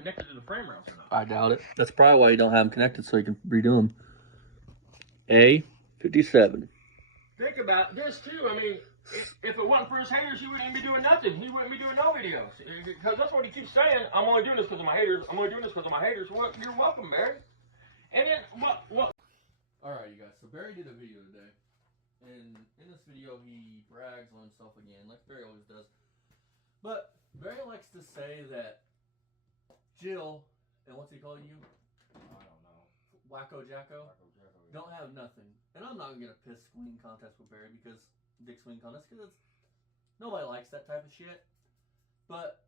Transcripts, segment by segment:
connected to the frame rails or not. I doubt it. That's probably why you don't have them connected, so you can redo them. A57. Think about this too. I mean, if it wasn't for his haters, he wouldn't even be doing nothing. He wouldn't be doing no videos. Because that's what he keeps saying. I'm only doing this because of my haters. I'm only doing this because of my haters. Well, you're welcome, Barry. And then, what? Alright, you guys. So Barry did a video today. And in this video, he brags on himself again, like Barry always does. But Barry likes to say that Jill, and what's he calling you? I don't know. Wackojacko? Wackojacko, yeah. Don't have nothing. And I'm not going to get a piss swing contest with Barry because dick swing contest, because nobody likes that type of shit. But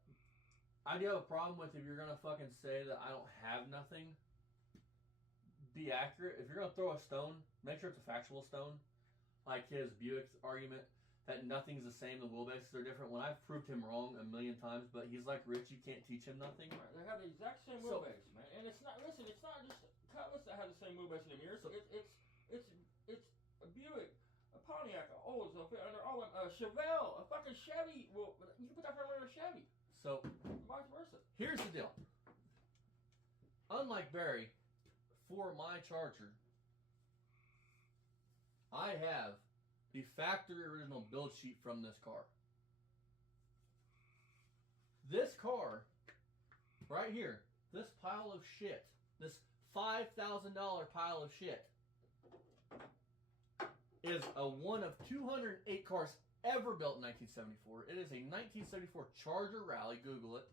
I do have a problem with if you're going to fucking say that I don't have nothing. Be accurate. If you're going to throw a stone, make sure it's a factual stone. Like his Buick argument that nothing's the same, the wheelbases are different. When I've proved him wrong a million times, but he's like Rich, you can't teach him nothing. Right, they have the exact same wheelbase, man. And it's not, listen, it's not just Cutlass that has the same wheelbase in the mirrors. It's a Buick, a Pontiac, a Oldsmobile, under all them, a Chevelle, a fucking Chevy. Well, you can put that frame on a Chevy. So, vice versa. Here's the deal. Unlike Barry, for my Charger, I have the factory original build sheet from this car. This car, right here, this pile of shit, this $5,000 pile of shit, is a one of 208 cars ever built in 1974. It is a 1974 Charger Rally, Google it.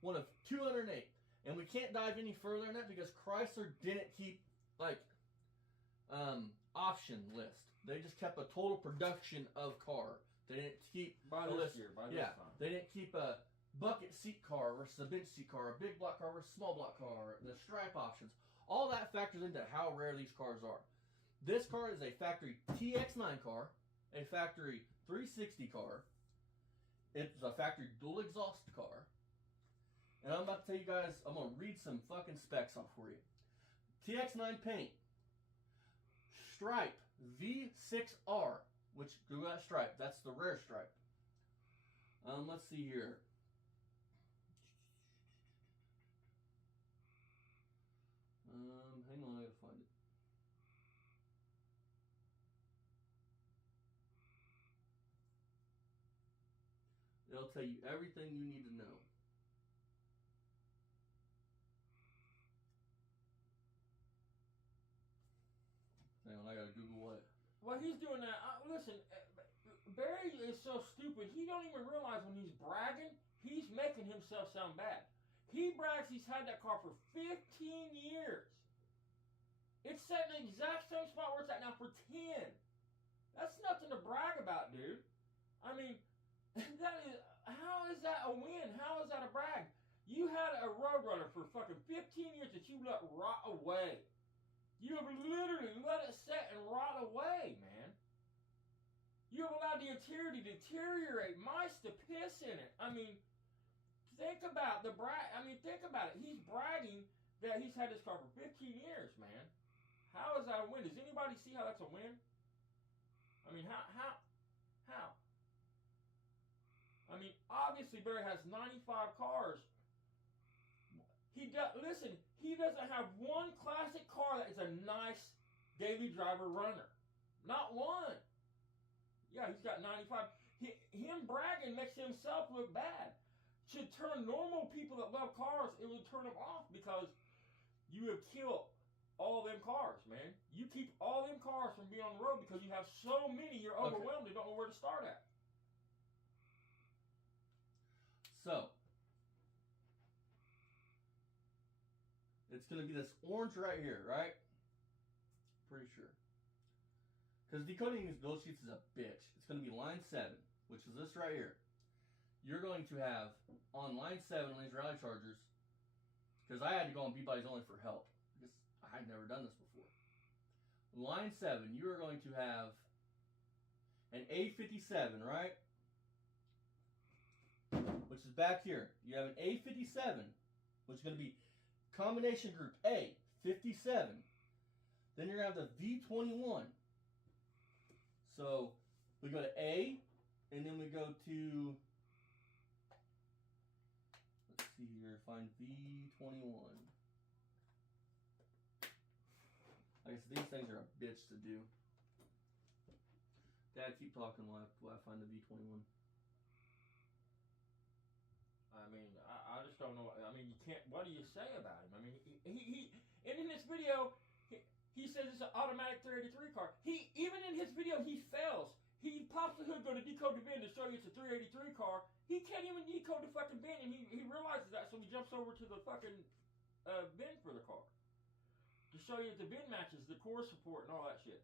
One of 208. And we can't dive any further in that because Chrysler didn't keep, like, option list. They just kept a total production of car. They didn't keep by this year, by this time. They didn't keep a bucket seat car versus a bench seat car, a big block car versus a small block car, the stripe options. All that factors into how rare these cars are. This car is a factory TX9 car, a factory 360 car. It's a factory dual exhaust car. And I'm about to tell you guys, I'm going to read some fucking specs off for you. TX9 paint. Stripe V6R, which, Google that stripe. That's the rare stripe. Let's see here. Hang on, I gotta find it. It'll tell you everything you need to know. Hang on, I gotta Google what. Well, he's doing that. Listen, Barry is so stupid. He don't even realize when he's bragging, he's making himself sound bad. He brags he's had that car for 15 years. It's set in the exact same spot where it's at now for 10. That's nothing to brag about, dude. I mean, how is that a win? How is that a brag? You had a Roadrunner for fucking 15 years that you let rot away. You have literally let it set and rot away, man. You have allowed the interior to deteriorate, mice to piss in it. I mean, think about the think about it. He's bragging that he's had this car for 15 years, man. How is that a win? Does anybody see how that's a win? I mean, how? I mean, obviously Barry has 95 cars. He doesn't have one classic car that is a nice daily driver runner. Not one. Yeah, he's got 95. Him bragging makes himself look bad. Should turn normal people that love cars, it would turn them off because you have killed all them cars, man. You keep all them cars from being on the road because you have so many, you're overwhelmed, you don't know where to start at. So, it's going to be this orange right here, right? Pretty sure. Because decoding these build sheets is a bitch. It's going to be line 7, which is this right here. You're going to have, on line 7 on these rally chargers, because I had to go on B-Bodies only for help, because I had never done this before. Line 7, you are going to have an A57, right? Which is back here. You have an A57, which is going to be combination group A, 57. Then you're going to have the V21. So we go to A, and then we go to, let's see here. Find V21. I guess these things are a bitch to do. Dad, keep talking while I find the V21. I mean, I just don't know. I mean, you can't. What do you say about him? I mean, he and in this video, he says it's an automatic 383 car. Even in his video, he fails. He pops the hood, go to decode the VIN to show you it's a 383 car. He can't even decode the fucking VIN, and he realizes that, so he jumps over to the fucking VIN for the car to show you the VIN matches, the core support, and all that shit.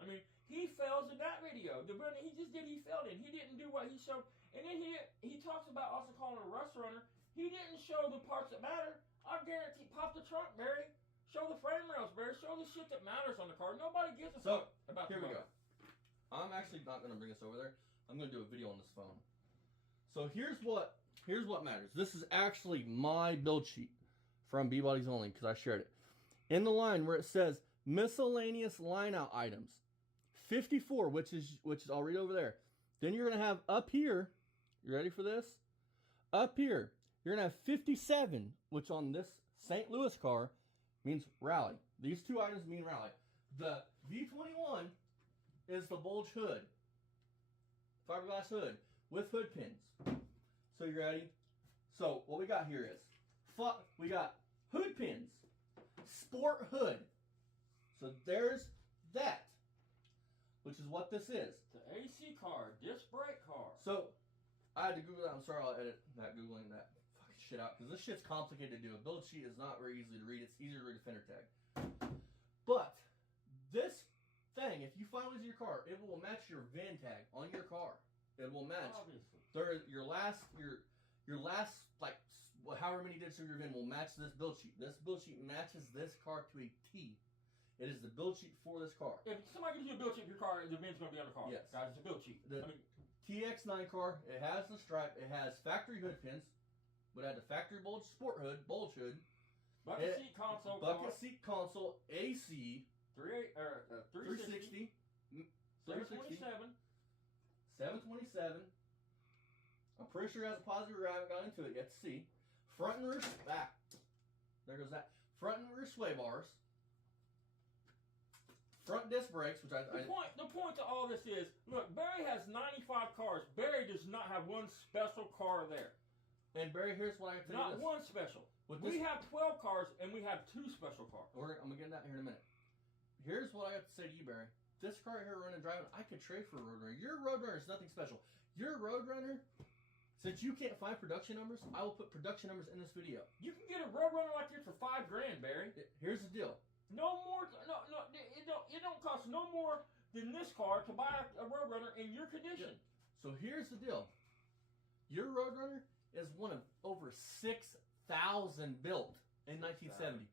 I mean, he fails in that video. The one he just did, he failed in. He didn't do what he showed. And then he talks about also calling it a rust runner. He didn't show the parts that matter. I guarantee, pop the trunk, Barry. Show the frame rails, Barry. Show the shit that matters on the car. Nobody gives a fuck about the Here we motor. go. I'm actually not going to bring us over there. I'm going to do a video on this phone. So here's what matters. This is actually my build sheet from B-Bodies Only because I shared it. In the line where it says miscellaneous line out items, 54, which is I'll read over there. Then you're going to have up here, you ready for this? Up here, you're going to have 57, which on this St. Louis car means rally. These two items mean rally. The V21 is the bulge hood, fiberglass hood with hood pins. So you ready? So what we got here is, we got hood pins, sport hood. So there's that, which is what this is. The AC car, disc brake car. So I had to Google that. I'm sorry, I'll edit that Googling that fucking shit out because this shit's complicated to do. A build sheet is not very easy to read. It's easier to read a fender tag. But this thing, if you find this in your car, it will match your VIN tag on your car. It will match. Obviously. Your last like however many digits of your VIN will match this build sheet. This build sheet matches this car to a T. It is the build sheet for this car. If somebody gives you a build sheet for your car, the VIN's going to be on the car. Yes. Guys, it's a build sheet. The TX9 car, it has the stripe, it has factory hood pins, but it had the factory bulge bulge hood. Bucket seat console. Bucket seat console, AC. 360. 727. 727. I'm pretty sure it has a positive rear. I haven't got into it yet to see. Front and rear back. There goes that. Front and rear sway bars. Front disc brakes, which The point to all this is, look, Barry has 95 cars. Barry does not have one special car there. And Barry, here's what I have to tell you. Not one special. We have 12 cars and we have 2 special cars. I'm gonna get into that here in a minute. Here's what I have to say to you, Barry. This car right here running driving, I could trade for a Roadrunner. Your Roadrunner is nothing special. Your Roadrunner, since you can't find production numbers, I will put production numbers in this video. You can get a Roadrunner like this for $5,000, Barry. Here's the deal. No more. It don't cost no more than this car to buy a Roadrunner in your condition. Yeah. So here's the deal. Your Roadrunner is one of over 6,000 built in 1970.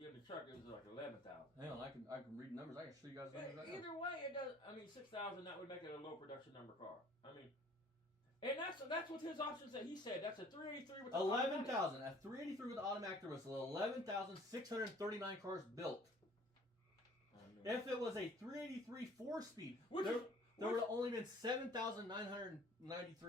In the truck, it was like 11,000. Hang on, I can read numbers. I can show you guys numbers right now. Either way, it does. I mean, 6,000. That would make it a low production number car. I mean, and that's what his options that he said. That's a 383 with 11,000. A 383 with automatic. There was 11,639 cars built. If it was a 383 4-speed, there would have only been 7,993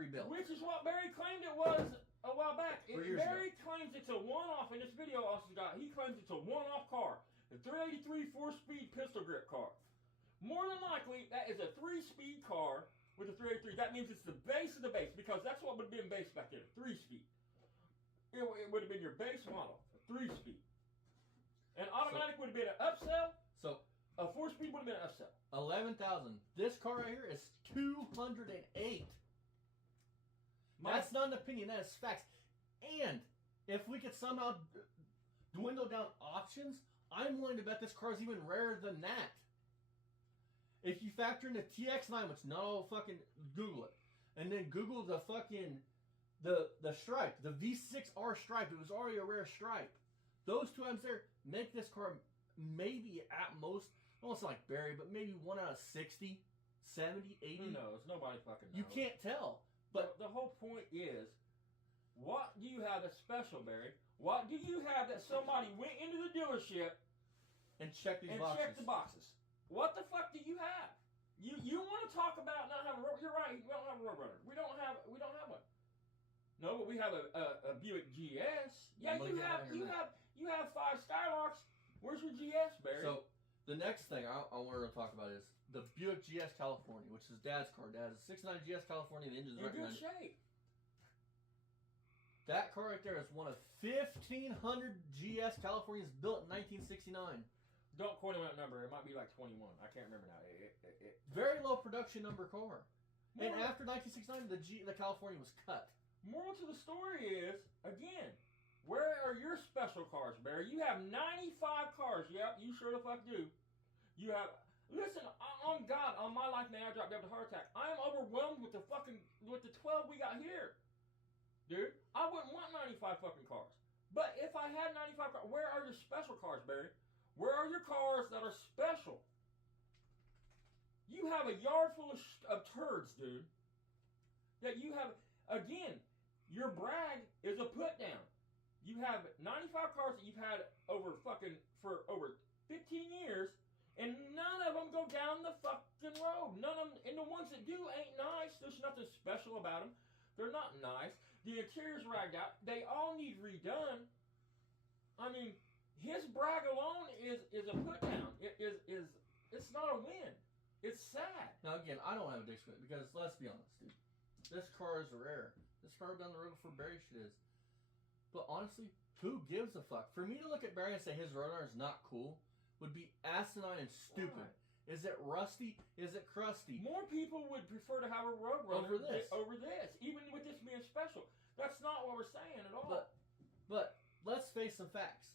built. Which is what Barry claimed it was a while back. Barry ago. claims it's a one-off in this video. Also, he claims it's a one-off car, a 383 4-speed pistol grip car. More than likely, that is a 3-speed car with a 383. That means it's the base of the base because that's what would have been base back then, 3-speed. It would have been your base model, a 3-speed. And automatic would have been an upsell. So a 4-speed would have been an upsell. 11,000. This car right here is 208. That's not an opinion, that is facts. And if we could somehow dwindle down options, I'm willing to bet this car is even rarer than that. If you factor in the TX9, which no fucking Google it, and then Google the fucking the stripe, the V6R stripe, it was already a rare stripe. Those two items there make this car maybe at most, I don't say like Barry, but maybe 1 out of 60, 70, 80. Who knows? Nobody fucking knows. You can't tell. But the whole point is, what do you have that's special, Barry? What do you have that somebody went into the dealership and checked these and boxes? checked the boxes? What the fuck do you have? You want to talk about not having a Roadrunner? You're right. We don't have a Roadrunner. We don't have one. No, but we have a Buick GS. Yeah, you have 5 Skylarks. Where's your GS, Barry? So the next thing I wanted to talk about is the Buick GS California, which is Dad's car. Dad has a '69 GS California. The engine's in good recommended. shape. That car right there is one of 1,500 GS Californias built in 1969. Don't quote him on that number. It might be like 21. I can't remember now. Very low production number car. And Moral- after 1969, the California was cut. Moral to the story is, again, where are your special cars, Barry? You have 95 cars. Yep, you sure the fuck do. You have. Listen, on God, on my life now, I dropped dead with a heart attack. I am overwhelmed with the 12 we got here. Dude, I wouldn't want 95 fucking cars. But if I had 95 cars, where are your special cars, Barry? Where are your cars that are special? You have a yard full of turds, dude. That you have, again, your brag is a put down. You have 95 cars that you've had for over 15 years, and none of them go down the fucking road. None of them, and the ones that do ain't nice. There's nothing special about them. They're not nice. The interior's ragged out. They all need redone. I mean, his brag alone is a put down. It's not a win. It's sad. Now again, I don't have a dish with it because let's be honest, dude. This car is rare. This car down the road for Barry shit is. But honestly, who gives a fuck? For me to look at Barry and say his Roadrunner is not cool would be asinine and stupid. Why? Is it rusty? Is it crusty? More people would prefer to have a Roadrunner over this. Even with this being special. That's not what we're saying at all. But let's face some facts.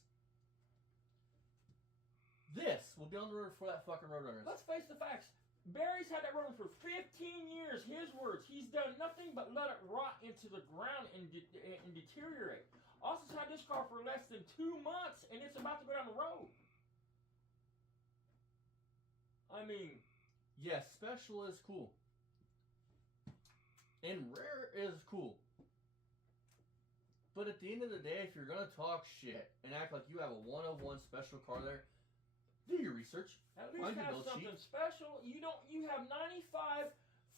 This will be on the road for that fucking Roadrunner. Let's face the facts. Barry's had that Roadrunner for 15 years. His words. He's done nothing but let it rot into the ground and deteriorate. Austin's had this car for less than 2 months, and it's about to go down the road. I mean... Yes, special is cool. And rare is cool. But at the end of the day, if you're going to talk shit and act like you have a one-of-one special car there, do your research. At least have something special. You have 95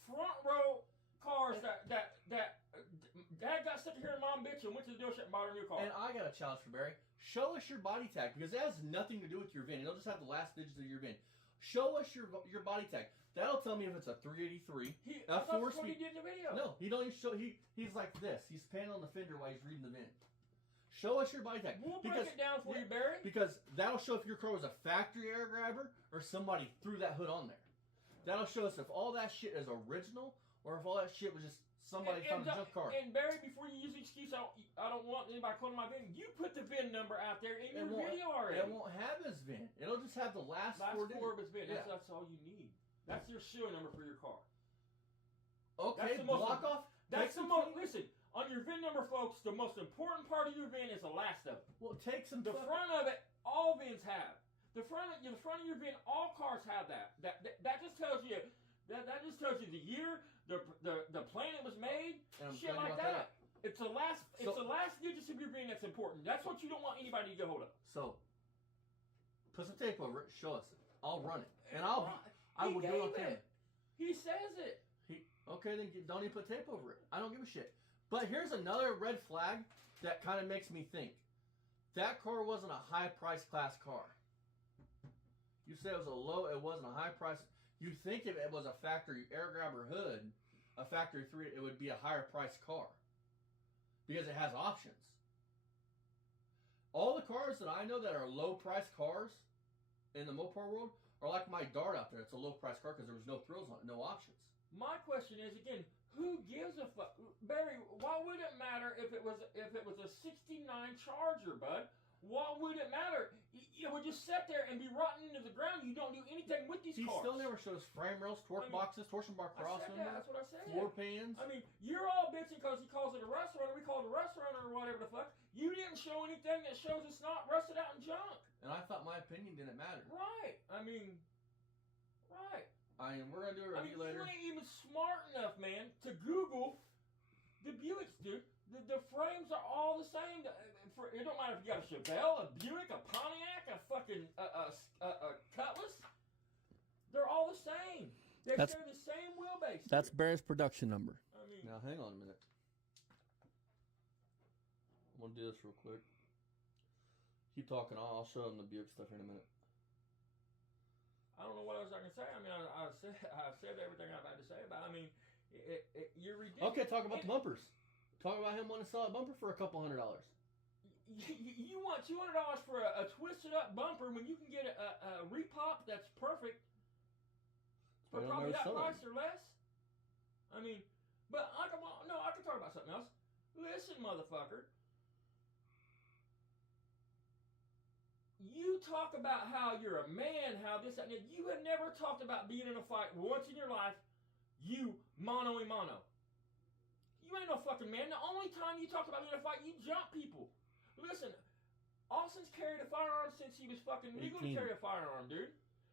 front row cars that Dad got sick of hearing Mom bitch and went to the dealership and bought a new car. And I got a challenge for Barry. Show us your body tag because it has nothing to do with your VIN. It'll just have the last digits of your VIN. Show us your body tag. That'll tell me if it's a 383. That's what he did in the video. No, he don't even show. He's like this. He's panning on the fender while he's reading the VIN. Show us your body tag. We'll break it down for you, Barry. Because that'll show if your car was a factory air grabber or somebody threw that hood on there. That'll show us if all that shit is original or if all that shit was just somebody found a junk car. And Barry, before you use the excuse, I don't want anybody calling my VIN. You put the VIN number out there in your video already. It won't have his VIN. It'll just have the last four of his VIN. That's all you need. That's your serial number for your car. Okay, block off. That's the most. Listen, on your VIN number, folks, the most important part of your VIN is the last of it. Well, take some. The front of it, all VINs have. The front of your VIN, all cars have that. That just tells you. That just tells you the year, the plane it was made, shit like that. It's the last. It's the last digits of your VIN that's important. That's what you don't want anybody to get hold of. So, put some tape over it. Show us it. I'll run it, and I will do it on camera. He says it. Okay, then don't even put tape over it. I don't give a shit. But here's another red flag that kind of makes me think. That car wasn't a high-priced class car. You said it was it wasn't a high-price. You think if it was a factory air grabber hood, a factory 3, it would be a higher-priced car. Because it has options. All the cars that I know that are low-priced cars in the Mopar world are like my Dart out there. It's a low-priced car because there was no thrills on it, no options. My question is, again, who gives a fuck? Barry, why would it matter if it was a 69 Charger, bud? Why would it matter? It would just sit there and be rotten into the ground. You don't do anything with these cars. He still never shows frame rails, torque boxes, torsion bar crossmembers. That's what I said. Floor pans. I mean, you're all bitching because he calls it a rust runner. We call it a rust runner or whatever the fuck. You didn't show anything that shows it's not rusted out and junk. And I thought my opinion didn't matter. Right. I mean, we're going to do a review later. You ain't even smart enough, man, to Google the Buicks, dude. The frames are all the same. It don't matter if you got a Chevelle, a Buick, a Pontiac, a fucking a Cutlass. They're all the same. They share the same wheelbase. That's Barry's production number. I mean, now hang on a minute. I'm gonna do this real quick. Keep talking. I'll show them the Buick stuff here in a minute. I don't know what else I can say. I mean, I've said everything I've had to say about it. I mean, you're ridiculous. Okay, talk about the bumpers. Talk about him wanting to sell a bumper for a couple $100. You want $200 for a twisted up bumper when you can get a repop that's perfect for probably that price or less? I mean, but I can talk about something else. Listen, motherfucker. You talk about how you're a man, how this, and that. You have never talked about being in a fight once in your life. You mano a mano. You ain't no fucking man. The only time you talk about being in a fight, you jump people. Listen, Austin's carried a firearm since he was fucking legal 18. to carry a firearm, dude.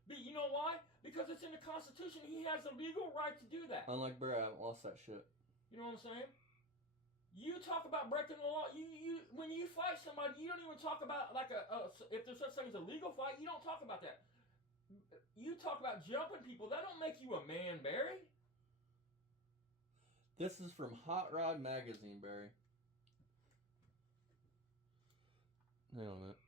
But you know why? Because it's in the Constitution. He has the legal right to do that. Unlike Bear, I haven't lost that shit. You know what I'm saying? You talk about breaking the law. You when you fight somebody, you don't even talk about like if there's such thing as a legal fight. You don't talk about that. You talk about jumping people. That don't make you a man, Barry. This is from Hot Rod Magazine, Barry. Hang on a minute.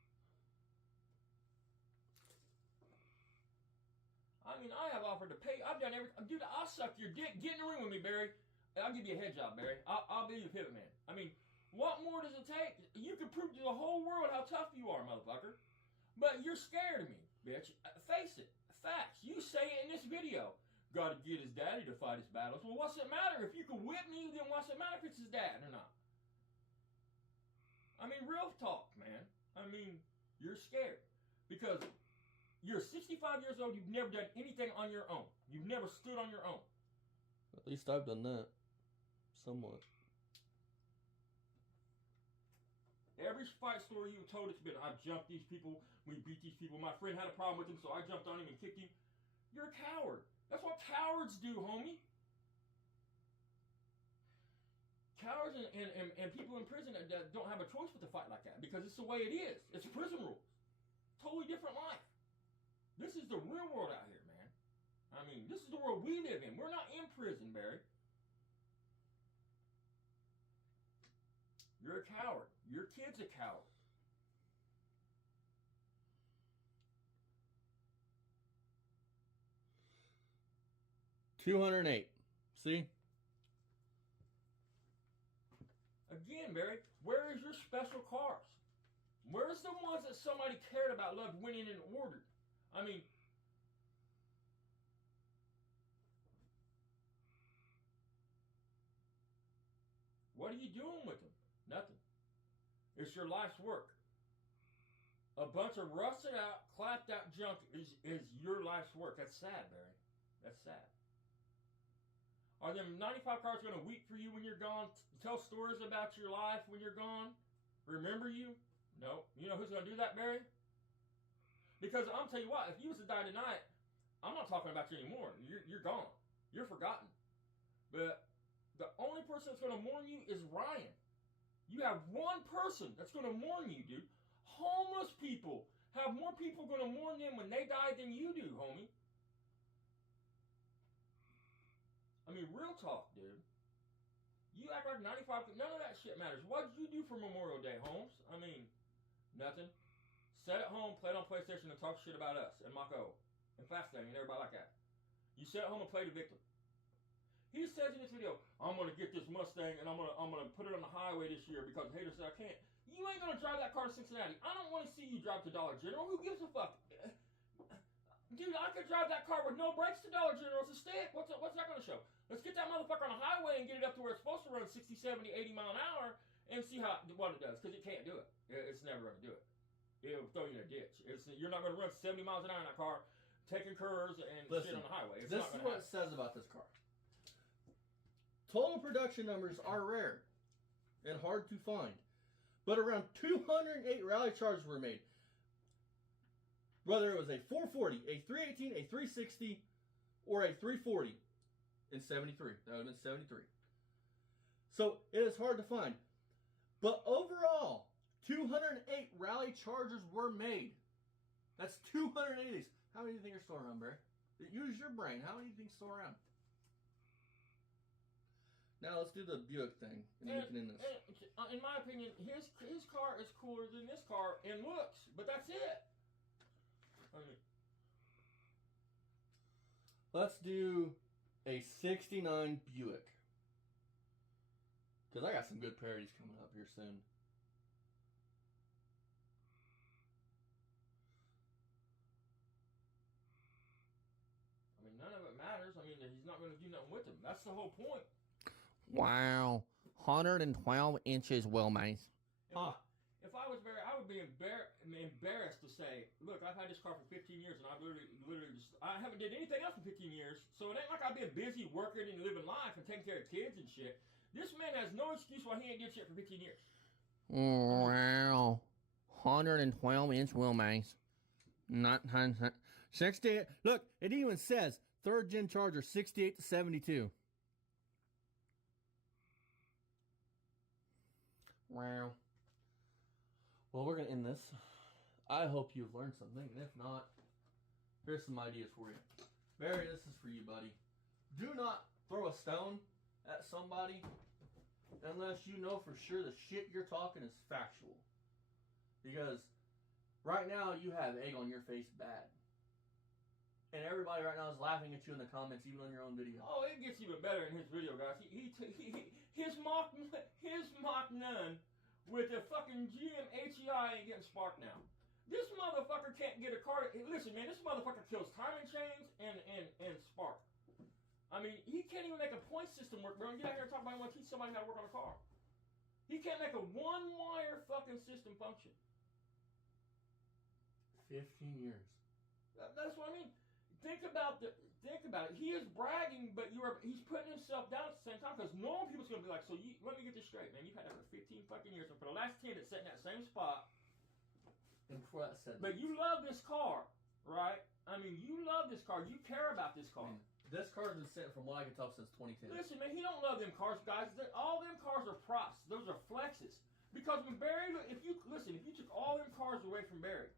I mean, I have offered to pay. I've done everything. Dude, I'll suck your dick. Get in the ring with me, Barry. I'll give you a head job, Barry. I'll be your pivot man. I mean, what more does it take? You can prove to the whole world how tough you are, motherfucker. But you're scared of me, bitch. Face it. Facts. You say it in this video. Got to get his daddy to fight his battles. Well, what's it matter? If you can whip me, then what's it matter if it's his dad or not? I mean, real talk, man. I mean, you're scared. Because you're 65 years old. You've never done anything on your own. You've never stood on your own. At least I've done that. Somewhat. Every fight story you've told, it's been, I've jumped these people, we beat these people, my friend had a problem with him, so I jumped on him and kicked him. You're a coward. That's what cowards do, homie. Cowards and people in prison that don't have a choice but to fight like that, because it's the way it is. It's prison rules. Totally different life. This is the real world out here, man. I mean, this is the world we live in. We're not in prison, Barry. You're a coward. Your kid's a coward. $208. See? Again, Barry, where is your special cars? Where's the ones that somebody cared about, loved, went in and ordered? I mean, what are you doing with them? Nothing. It's your life's work. A bunch of rusted out, clapped out junk is your life's work. That's sad, Barry. That's sad. Are them 95 cars going to weep for you when you're gone? Tell stories about your life when you're gone? Remember you? No. You know who's going to do that, Barry? Because I'm telling you what, if you was to die tonight, I'm not talking about you anymore. You're gone. You're forgotten. But the only person that's going to mourn you is Ryan. You have one person that's going to mourn you, dude. Homeless people have more people going to mourn them when they die than you do, homie. I mean, real talk, dude. You act like 95, none of that shit matters. What did you do for Memorial Day, Holmes? I mean, nothing. Sat at home, played on PlayStation, and talked shit about us, and Mako, and Fastlane, and everybody like that. You sat at home and played a victim. He says in this video, I'm going to get this Mustang, and I'm gonna put it on the highway this year because haters said I can't. You ain't going to drive that car to Cincinnati. I don't want to see you drive to Dollar General. Who gives a fuck? Dude, I could drive that car with no brakes to Dollar General. It's a stick. What's that going to show? Let's get that motherfucker on the highway and get it up to where it's supposed to run 60, 70, 80 mile an hour and see what it does, because it can't do it. It's never going to do it. It'll throw you in a ditch. You're not going to run 70 miles an hour in that car, taking curves and shit on the highway. This is what it says about this car. Total production numbers are rare and hard to find, but around 208 rally charges were made. Whether it was a 440, a 318, a 360, or a 340 in 73. That would have been 73. So it is hard to find. But overall, 208 rally charges were made. That's 208 of these. How many do you think are still around, Barry? Use your brain. How many do you think are still around? Now let's do the Buick thing, and then we can end this. In my opinion, his car is cooler than this car in looks, but that's it. I mean, let's do a '69 Buick, because I got some good parodies coming up here soon. None of it matters. I mean, he's not going to do nothing with them. That's the whole point. Wow. 112 inches wheelbase. If I was Barry, I would be embarrassed to say, look, I've had this car for 15 years, and I've literally just, I haven't did anything else for 15 years, so it ain't like I've been busy working and living life and taking care of kids and shit. This man has no excuse why he ain't did shit for 15 years. Wow. 112-inch wheelbase. Not 60. Look, it even says third gen Charger 68 to 72. Wow. Well, we're gonna end this. I hope you've learned something, and if not, here's some ideas for you. Barry, this is for you, buddy. Do not throw a stone at somebody unless you know for sure the shit you're talking is factual. Because right now you have egg on your face bad. And everybody right now is laughing at you in the comments, even on your own video. Oh, it gets even better in his video, guys. His Mach None with the fucking GM HEI ain't getting sparked now. This motherfucker can't get a car. Listen, man, this motherfucker kills timing chains and spark. I mean, he can't even make a point system work, bro. Get out here and talk about him like teach somebody how to work on a car. He can't make a one-wire fucking system function. 15 years. That's what I mean. Think about it. He is bragging, but he's putting himself down at the same time because normal people's gonna be like, so let me get this straight, man. You've had that for 15 fucking years, and for the last 10, it's sitting in that same spot. And before that said, but you love this car, right? I mean, you love this car. You care about this car. This car's been sitting, from what I can tell, since 2010. Listen, man, he don't love them cars, guys. All them cars are props. Those are flexes. Because when Barry, if you took all them cars away from Barry,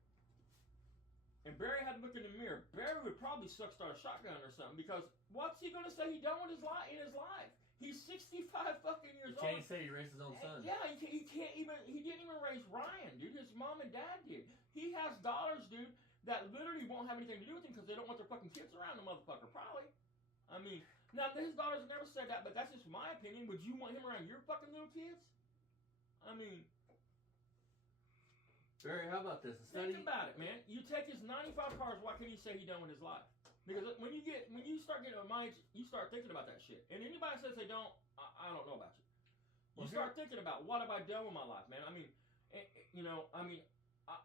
and Barry had to look in the mirror, Barry would probably start a shotgun or something. Because what's he gonna say he done with his life in his life? He's 65 fucking years old. You can't say he raised his own son. Yeah, he can't even. He didn't even raise Ryan, dude. His mom and dad did. He has daughters, dude, that literally won't have anything to do with him because they don't want their fucking kids around the motherfucker. Probably. I mean, now his daughters never said that, but that's just my opinion. Would you want him around your fucking little kids? I mean, Barry, how about this? Think about it, man. You take his 95 cars. What can you say he done with his life? Because when you start getting a mind, you start thinking about that shit. And anybody says they don't, I don't know about you. You start thinking about what have I done with my life, man. I mean,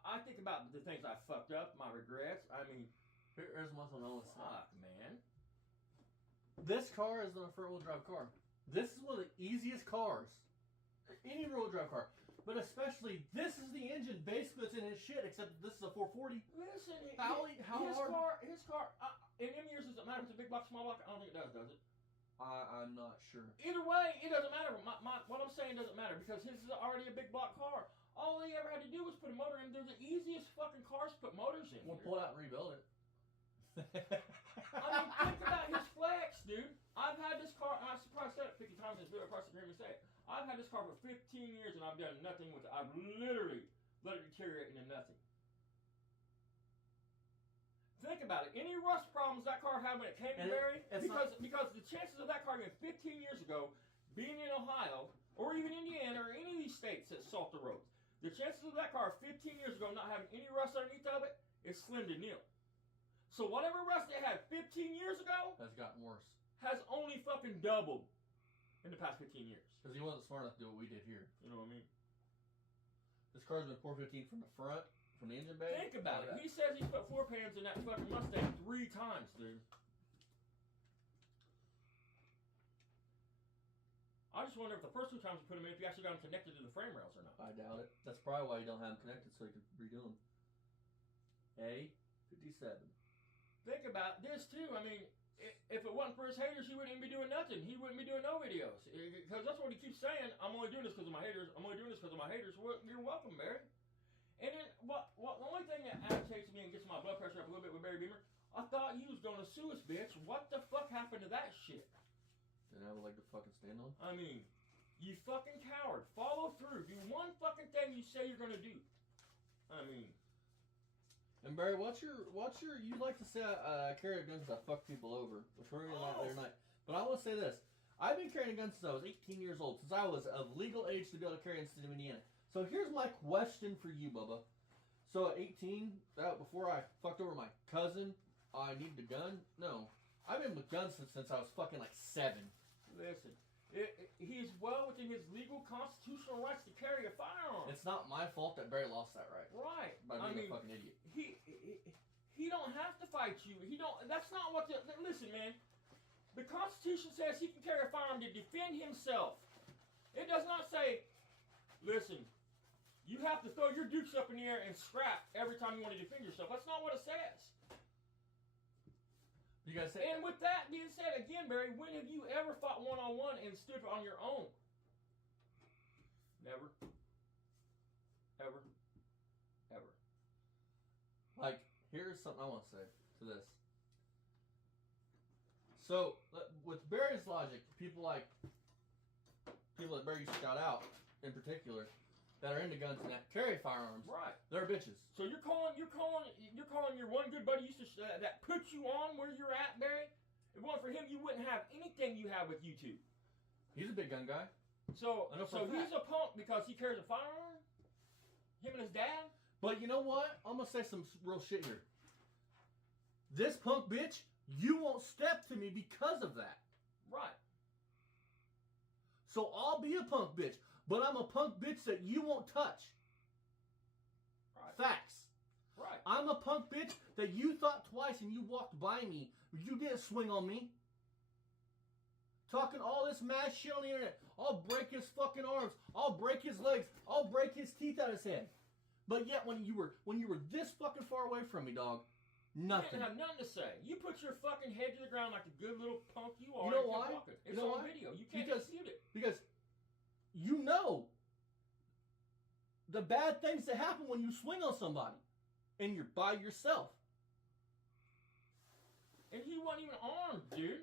I think about the things I fucked up, my regrets. I mean, here's something I want to say. Fuck, man. This car is not a front-wheel drive car. This is one of the easiest cars. Any rear-wheel drive car. But especially, this is the engine basically that's in his shit, except this is a 440. Listen, his car, in them years, does it matter if it's a big block, small block? I don't think it does it? I'm not sure. Either way, it doesn't matter. What I'm saying doesn't matter because his is already a big block car. All they ever had to do was put a motor in. They're the easiest fucking cars to put motors in. We'll pull it out and rebuild it. I mean, think about his flex, dude. I've had this car, and I've probably said it 50 times in this video, probably hear me say it. I've had this car for 15 years, and I've done nothing with it. I've literally let it deteriorate into nothing. Think about it. Any rust problems that car had when it came to Barry, because the chances of that car getting 15 years ago, being in Ohio, or even Indiana, or any of these states that salt the roads, the chances of that car 15 years ago not having any rust underneath of it is slim to nil. So whatever rust it had 15 years ago has gotten worse. Has only fucking doubled in the past 15 years. Because he wasn't smart enough to do what we did here. You know what I mean? This car's been 415 from the front, from the engine bay. Think about it. He says he's put 4 pans in that fucking Mustang 3 times, dude. I just wonder if the first 2 times you put them in, if you actually got them connected to the frame rails or not. I doubt it. That's probably why you don't have them connected, so you could redo them. A57. Think about this too. I mean, if it wasn't for his haters, he wouldn't even be doing nothing. He wouldn't be doing no videos. Because that's what he keeps saying. I'm only doing this because of my haters. I'm only doing this because of my haters. Well, you're welcome, Barry. And then, the only thing that agitates me and gets my blood pressure up a little bit with Barry Beamer, I thought he was going to sue us, bitch. What the fuck happened to that shit? And I would like to fucking stand on. I mean, you fucking coward. Follow through. Do one fucking thing you say you're gonna do. I mean. And Barry, what's your? You like to say I carry a gun because I fuck people over, which we're gonna the other night. But I want to say this: I've been carrying a gun since I was 18 years old, since I was of legal age to be able to carry in the state of Indiana. So here's my question for you, Bubba. So at 18, before I fucked over my cousin, I needed a gun? No. I've been with guns since I was fucking like 7. Listen, he's well within his legal constitutional rights to carry a firearm. It's not my fault that Barry lost that right. Right. By being a fucking idiot. He don't have to fight you. He don't. That's not what the. Listen, man. The Constitution says he can carry a firearm to defend himself. It does not say, listen, you have to throw your dukes up in the air and scrap every time you want to defend yourself. That's not what it says. You guys say. And with that being said, again, Barry, when have you ever fought one-on-one and stood on your own? Never. Ever. Ever. Like, here's something I want to say to this. So, with Barry's logic, people that Barry used to shout out, in particular, that are into guns and that carry firearms, right? They're bitches. So you're calling your one good buddy used to that put you on where you're at, Barry. If it wasn't for him, you wouldn't have anything you have with you two. He's a big gun guy. So he's a punk because he carries a firearm. Him and his dad. But you know what? I'm gonna say some real shit here. This punk bitch, you won't step to me because of that. Right. So I'll be a punk bitch, but I'm a punk bitch that you won't touch. Right. Facts. Right. I'm a punk bitch that you thought twice and you walked by me. You didn't swing on me. Talking all this mad shit on the internet. I'll break his fucking arms. I'll break his legs. I'll break his teeth out of his head. But yet when you were this fucking far away from me, dog, nothing. You didn't have nothing to say. You put your fucking head to the ground like the good little punk you are. You know why? It's on video. You can't dispute it. Because you know the bad things that happen when you swing on somebody and you're by yourself. And he wasn't even armed, dude.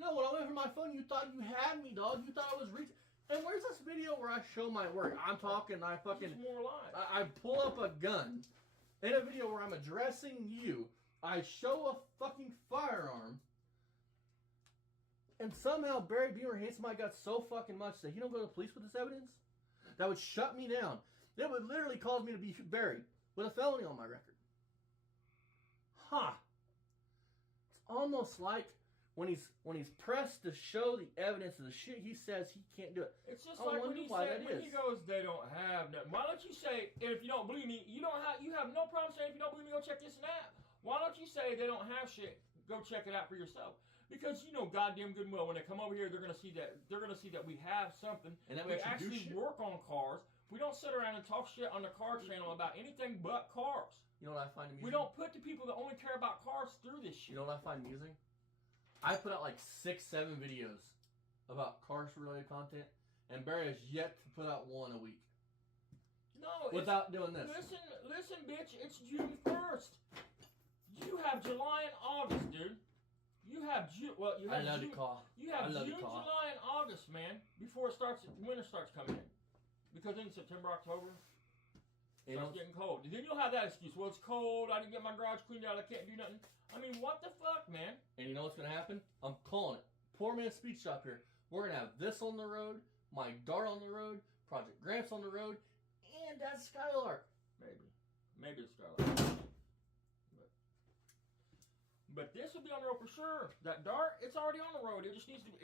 No, when I went for my phone, you thought you had me, dog. You thought I was reaching. And where's this video where I show my work? I'm talking, I fucking... It's more alive. I pull up a gun. In a video where I'm addressing you, I show a fucking firearm. And somehow Barry Beamer hates my guts so fucking much that he don't go to the police with this evidence? That would shut me down. That would literally cause me to be buried with a felony on my record. Huh. It's almost like when he's pressed to show the evidence of the shit he says he can't do it. It's just like when he goes, they don't have nothing. Why don't you say, and if you don't believe me, you have no problem saying, if you don't believe me, go check this and that. Why don't you say they don't have shit? Go check it out for yourself. Because you know goddamn good and well when they come over here, they're gonna see that we have something. And that we actually work on cars. We don't sit around and talk shit on the car channel about anything but cars. You know what I find amusing? We don't put the people that only care about cars through this shit. You know what I find amusing? I put out like 6-7 videos about cars-related content, and Barry has yet to put out one a week. No, without doing this. Listen, bitch. It's June 1st. You have July and August, dude. You have June. Well, you have June. You have June, July, and August, man. Before winter starts coming in, because in September, October, it starts getting cold. And then you'll have that excuse. Well, it's cold. I didn't get my garage cleaned out. I can't do nothing. I mean, what the fuck, man? And you know what's going to happen? I'm calling it. Poor man's speech shop here. We're going to have this on the road, my Dart on the road, Project Gramps on the road, and that Skylark. Maybe it's Skylark. But this will be on the road for sure. That Dart, it's already on the road. It just needs to.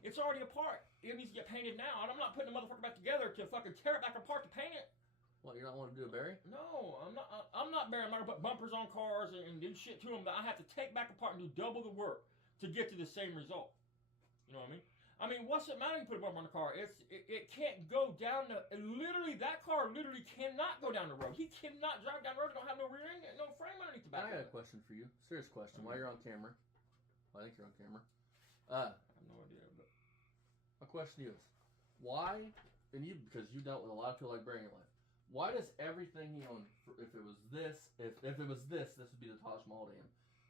It's already apart. It needs to get painted now. And I'm not putting the motherfucker back together to fucking tear it back apart to paint it. What, you're not wanting to do a Barry? No, I'm not Barry. I'm not gonna put bumpers on cars and do shit to them that I have to take back apart and do double the work to get to the same result. You know what I mean? I mean, what's it matter? You put a bumper on the car. It can't go down the. Literally, that car literally cannot go down the road. He cannot drive down the road. It don't have no rear end, no frame underneath the back. I got a question for you. Serious question. While you're on camera, well, I think you're on camera. I have no idea, but my question to you is, why? And you, because you dealt with a lot of people like Barry in your life. Why does everything he owned, if it was this, this would be the Taj Mahal to him.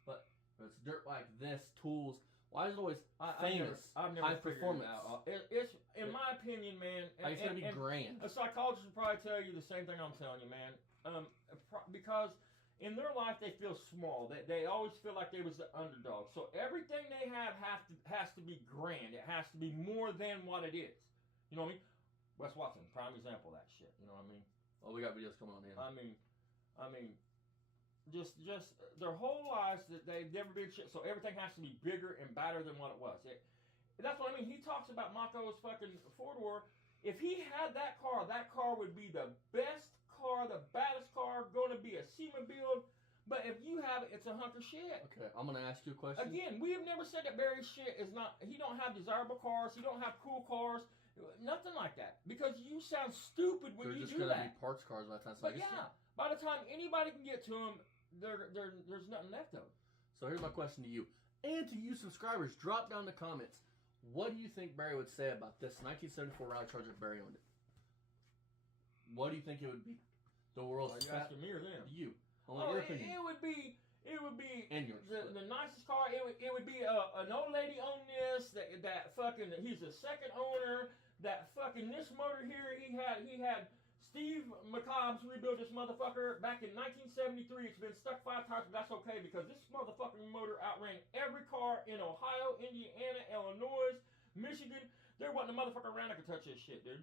But if it's dirt like this, tools, Why is it always famous, I've never high figured performance? it out. It's in my opinion, man. Like it's gonna be grand. A psychologist would probably tell you the same thing I'm telling you, man. Because in their life they feel small. They always feel like they was the underdog. So everything they have has to be grand. It has to be more than what it is. You know what I mean? Wes Watson, prime example of that shit. You know what I mean? Oh, we got videos coming on in. I mean, just their whole lives that they've never been shit. So everything has to be bigger and badder than what it was. That's what I mean. He talks about Mako's fucking four-door. If he had that car would be the best car, the baddest car, going to be a SEMA build. But if you have it, it's a hunk of shit. Okay, I'm gonna ask you a question. Again, we have never said that Barry's shit is not. He don't have desirable cars. He don't have cool cars. Nothing like that. Because you sound stupid when you do that. They're just gonna be parts cars by the time. But yeah, by the time anybody can get to them, there's nothing left of them. So here's my question to you, and to you subscribers. Drop down the comments. What do you think Barry would say about this 1974 Rally Charger if Barry owned it? What do you think it would be? The world's Are you asking me or them? You. I want your opinion. It would be and yours, the nicest car. It would be an old lady owned this. That fucking he's the second owner. That fucking this motor here he had Steve McCobbs rebuilt this motherfucker back in 1973. It's been stuck 5 times, but that's okay because this motherfucking motor outran every car in Ohio, Indiana, Illinois, Michigan. There wasn't a motherfucker around that could touch this shit, dude.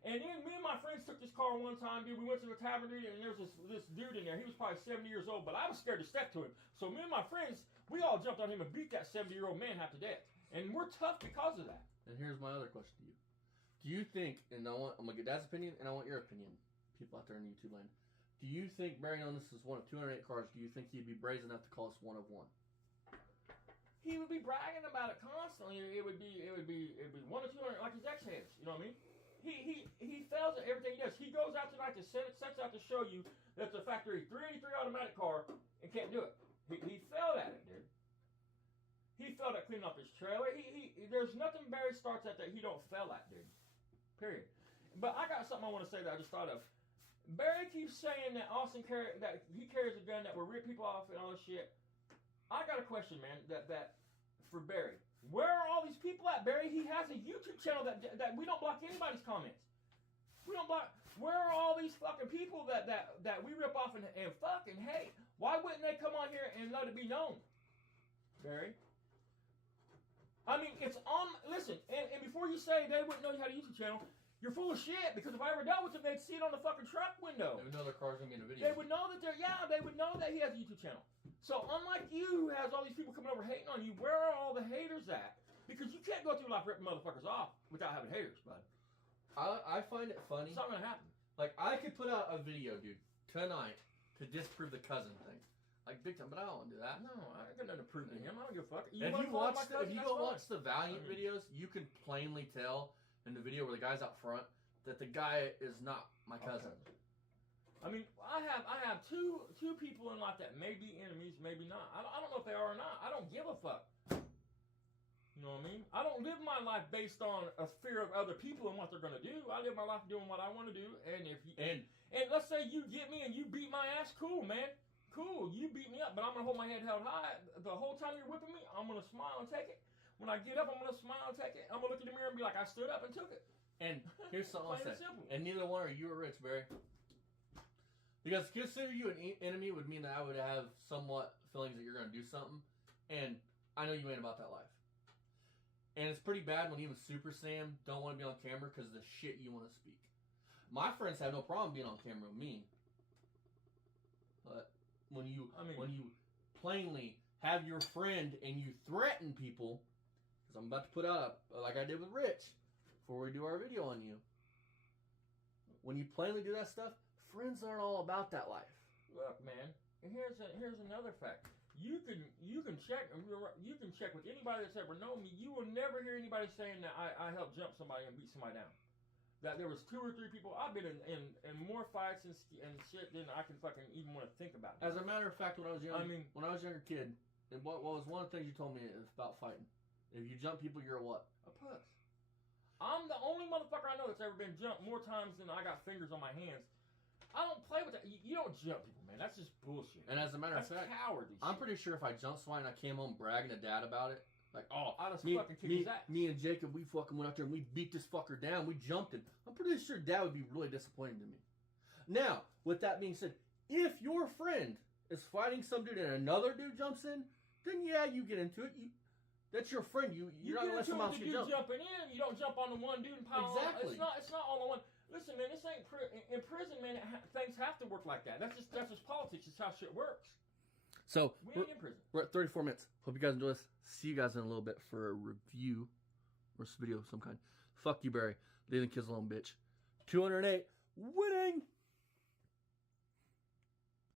And then me and my friends took this car one time, dude. We went to the tavern, dude, and there was this dude in there. He was probably 70 years old, but I was scared to step to him. So me and my friends, we all jumped on him and beat that 70-year-old man half to death. And we're tough because of that. And here's my other question to you. Do you think, and I'm going to get Dad's opinion, and I want your opinion, people out there in YouTube land. Do you think Barry on this is one of 208 cars? Do you think he'd be brazen enough to call us one of one? He would be bragging about it constantly. It would be 1 or 200 like his ex heads. You know what I mean? He fails at everything he does. He goes out tonight to sets out to show you that it's a factory 383 automatic car and can't do it. He failed at it, dude. He failed at cleaning up his trailer. There's nothing Barry starts at that he don't fail at, dude. Period. But I got something I want to say that I just thought of. Barry keeps saying that that he carries a gun that will rip people off and all this shit. I got a question, man. That for Barry. Where are all these people at, Barry? He has a YouTube channel that we don't block anybody's comments. We don't block. Where are all these fucking people that we rip off and fucking hate? Why wouldn't they come on here and let it be known, Barry? I mean, it's on. Listen, and before you say they wouldn't know you had a YouTube channel, you're full of shit. Because if I ever dealt with them, they'd see it on the fucking truck window. They would know their car's gonna be in a video. They would know that they would know that he has a YouTube channel. So unlike you, who has all these people coming over hating on you, where are all the haters at? Because you can't go through life ripping motherfuckers off without having haters, bud. I find it funny. It's not gonna happen. Like I could put out a video, dude, tonight to disprove the cousin thing. Like big time, but I don't want to do that. No, I ain't got nothing to prove to him. I don't give a fuck. If you go watch the Valiant videos, you can plainly tell in the video where the guy's out front that the guy is not my cousin. Okay. I mean, I have two people in life that may be enemies, maybe not. I don't know if they are or not. I don't give a fuck. You know what I mean? I don't live my life based on a fear of other people and what they're gonna do. I live my life doing what I want to do. And if you, and let's say you get me and you beat my ass, cool, man. Cool, you beat me up, but I'm going to hold my head held high. The whole time you're whipping me, I'm going to smile and take it. When I get up, I'm going to smile and take it. I'm going to look in the mirror and be like, I stood up and took it. And here's something I'll say. And neither one are you or Rich, Barry. Because to consider you an enemy would mean that I would have somewhat feelings that you're going to do something. And I know you ain't about that life. And it's pretty bad when even Super Sam don't want to be on camera because of the shit you want to speak. My friends have no problem being on camera with me. But when you plainly have your friend and you threaten people, because I'm about to put out like I did with Rich before we do our video on you. When you plainly do that stuff, friends aren't all about that life. Look, man, and here's another fact. You can check with anybody that's ever known me. You will never hear anybody saying that I helped jump somebody and beat somebody down. That there was 2 or 3 people. I've been in more fights and shit than I can fucking even want to think about. As a matter of fact, when I was young, when I was a younger kid, and what was one of the things you told me about fighting? If you jump people, you're a what? A puss. I'm the only motherfucker I know that's ever been jumped more times than I got fingers on my hands. I don't play with that. You don't jump people, man. That's just bullshit. And as a matter of fact, cowardly I'm shit. pretty sure if I jumped somebody and I came home bragging to Dad about it, Like, oh, I'll just me, fucking kick me, his ass. me and Jacob, we fucking went out there and we beat this fucker down. We jumped him. I'm pretty sure Dad would be really disappointed in me. Now, with that being said, if your friend is fighting some dude and another dude jumps in, then yeah, you get into it. That's your friend. You're not gonna let someone else get jumped. Jumping in, you don't jump on the one dude and pile Exactly. on. It's not all on one. Listen, man, this ain't in prison, man. Things have to work like that. That's just politics. It's how shit works. So We ain't in prison. we're at 34 minutes. Hope you guys enjoy this. See you guys in a little bit for a review or video of some kind. Fuck you, Barry. Leave the kids alone, bitch. 208 winning.